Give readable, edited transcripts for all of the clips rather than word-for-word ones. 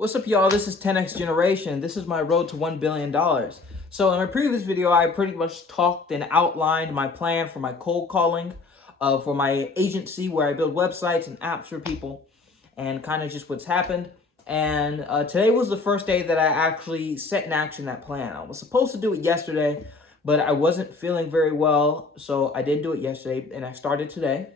What's up, y'all? This is 10X Generation. This is my road to $1 billion. So in my previous video, I pretty much talked and outlined my plan for my cold calling, for my agency where I build websites and apps for people, and kind of just what's happened. And today was the first day that I actually set in action that plan. I was supposed to do it yesterday, but I wasn't feeling very well, so I didn't do it yesterday, and I started today.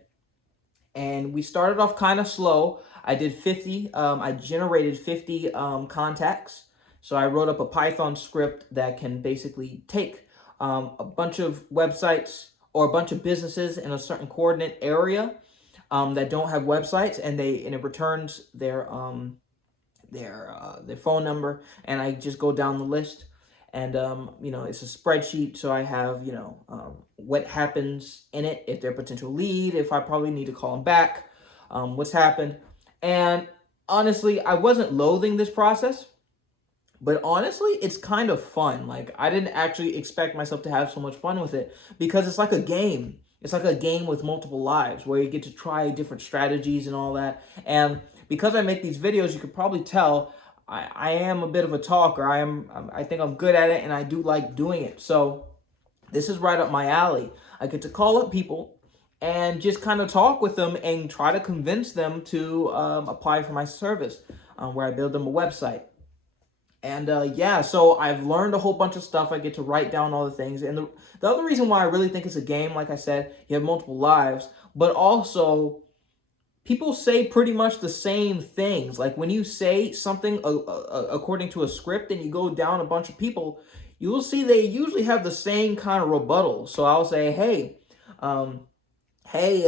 And we started off kind of slow. I did 50, I generated 50 contacts. So I wrote up a Python script that can basically take a bunch of websites or a bunch of businesses in a certain coordinate area that don't have websites, and it returns their phone number, and I just go down the list. And it's a spreadsheet, so I have what happens in it, if they're a potential lead, if I probably need to call them back, what's happened. And honestly, I wasn't loathing this process, but honestly, it's kind of fun. Like, I didn't actually expect myself to have so much fun with it, because it's like a game. It's like a game with multiple lives where you get to try different strategies and all that. And because I make these videos, you could probably tell I am a bit of a talker. I think I'm good at it, and I do like doing it. So this is right up my alley. I get to call up people and just kind of talk with them and try to convince them to apply for my service, where I build them a website. And so I've learned a whole bunch of stuff. I get to write down all the things. And the other reason why I really think it's a game, like I said, you have multiple lives, but also people say pretty much the same things. Like, when you say something according to a script and you go down a bunch of people, you will see they usually have the same kind of rebuttal. So I'll say, hey,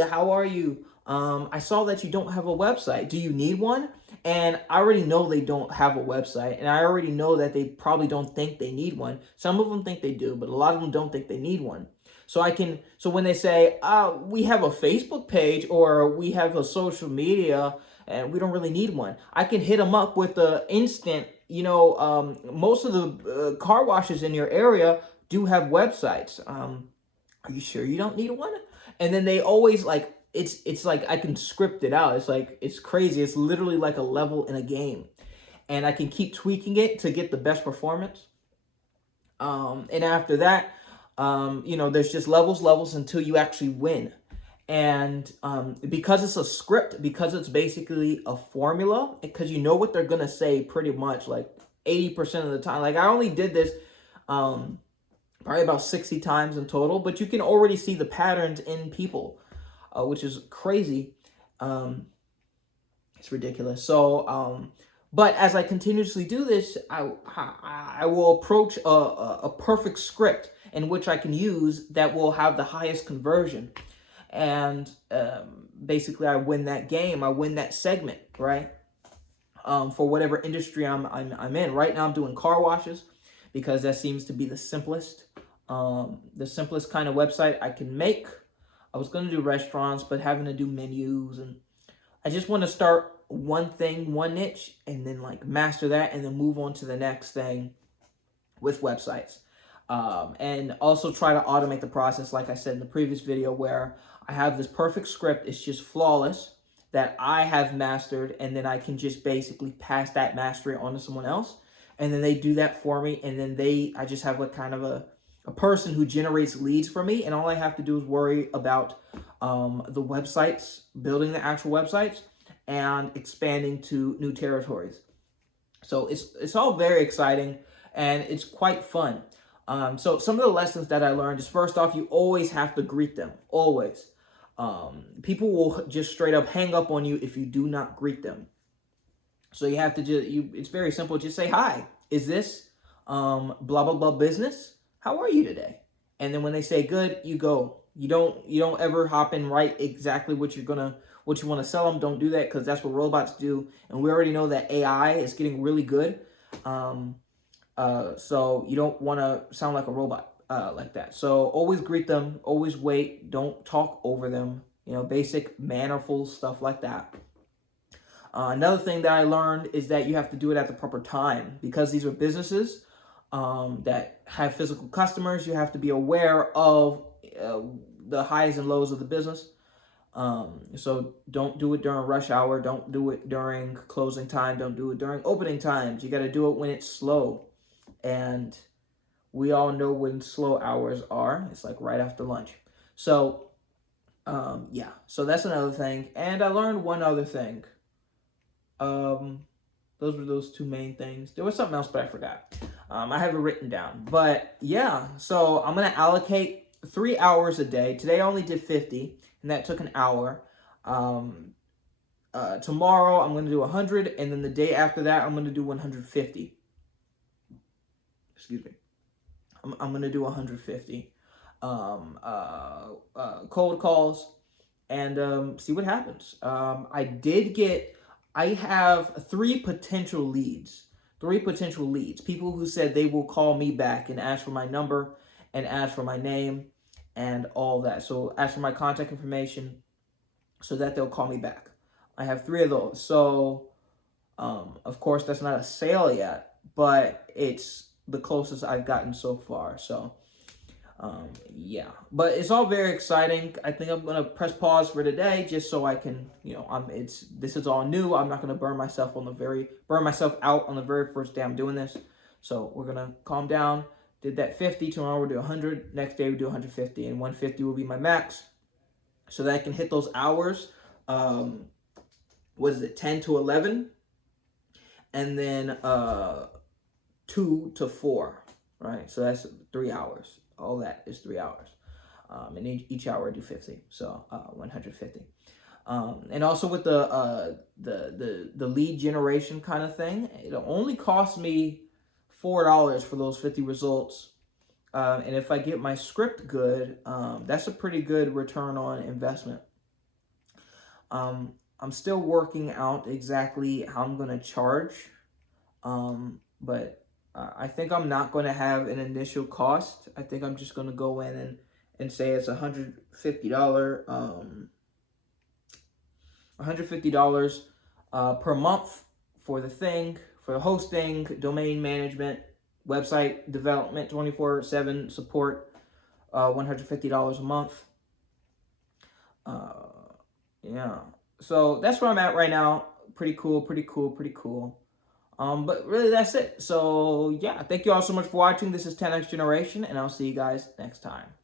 how are you? I saw that you don't have a website. Do you need one? And I already know they don't have a website, and I already know that they probably don't think they need one. Some of them think they do, but a lot of them don't think they need one. So when they say, we have a Facebook page or we have a social media and we don't really need one, I can hit them up with the instant, most of the car washes in your area do have websites. Are you sure you don't need one? And then they always it's like I can script it out. It's crazy. It's literally like a level in a game. And I can keep tweaking it to get the best performance. And after that, there's just levels until you actually win. And because it's a script, because it's basically a formula, because you know what they're going to say pretty much like 80% of the time. Like, I only did this probably about 60 times in total, but you can already see the patterns in people, which is crazy. It's ridiculous. So, but as I continuously do this, I will approach a perfect script in which I can use that will have the highest conversion. And basically, I win that game. I win that segment, right? For whatever industry I'm in. Right now, I'm doing car washes because that seems to be the simplest kind of website I can make. I was going to do restaurants, but having to do menus, and I just want to start one thing, one niche, and then master that, and then move on to the next thing with websites. And also try to automate the process, like I said in the previous video, where I have this perfect script. It's just flawless, that I have mastered, and then I can just basically pass that mastery on to someone else, and then they do that for me, and then I just have kind of a person who generates leads for me, and all I have to do is worry about the websites, building the actual websites, and expanding to new territories. So it's all very exciting, and it's quite fun. So some of the lessons that I learned is, first off, you always have to greet them. Always. People will just straight up hang up on you if you do not greet them. So you have to it's very simple. Just say, hi, is this blah, blah, blah business? How are you today? And then when they say good, you go. You don't ever hop in right exactly what you want to sell them. Don't do that, because that's what robots do. And we already know that AI is getting really good. So you don't want to sound like a robot like that. So always greet them, always wait, don't talk over them, basic mannerful stuff like that. Another thing that I learned is that you have to do it at the proper time, because these are businesses that have physical customers. You have to be aware of the highs and lows of the business. So don't do it during rush hour. Don't do it during closing time. Don't do it during opening times. You got to do it when it's slow. And we all know when slow hours are. It's like right after lunch. So, yeah. So that's another thing. And I learned one other thing. Those were those two main things. There was something else, but I forgot. I have it written down. But yeah, so I'm going to allocate 3 hours a day. Today I only did 50, and that took an hour. Tomorrow I'm going to do 100, and then the day after that I'm going to do 150. Excuse me. I'm going to do 150 cold calls and see what happens. I have 3 potential leads. 3 potential leads. People who said they will call me back and ask for my number and ask for my name and all that. So ask for my contact information so that they'll call me back. I have 3 of those. So, of course, that's not a sale yet, but it's the closest I've gotten so far. So, yeah, but it's all very exciting. I think I'm gonna press pause for today just so I can, this is all new. I'm not gonna burn myself out on the very first day I'm doing this. So we're gonna calm down. Did that 50. Tomorrow we'll do 100. Next day we do 150, and 150 will be my max, so that I can hit those hours. 10 to 11, and then 2 to 4, right? So that's 3 hours. All that is 3 hours. And each hour I do 50, so 150. And also with the lead generation kind of thing, it'll only cost me $4 for those 50 results. And if I get my script good, that's a pretty good return on investment. I'm still working out exactly how I'm going to charge, but I think I'm not going to have an initial cost. I think I'm just going to go in and say it's $150 per month for the thing, for the hosting, domain management, website development, 24/7 support, $150 a month. Yeah. So that's where I'm at right now. Pretty cool. But really that's it. So yeah, thank you all so much for watching. This is 10X Generation, and I'll see you guys next time.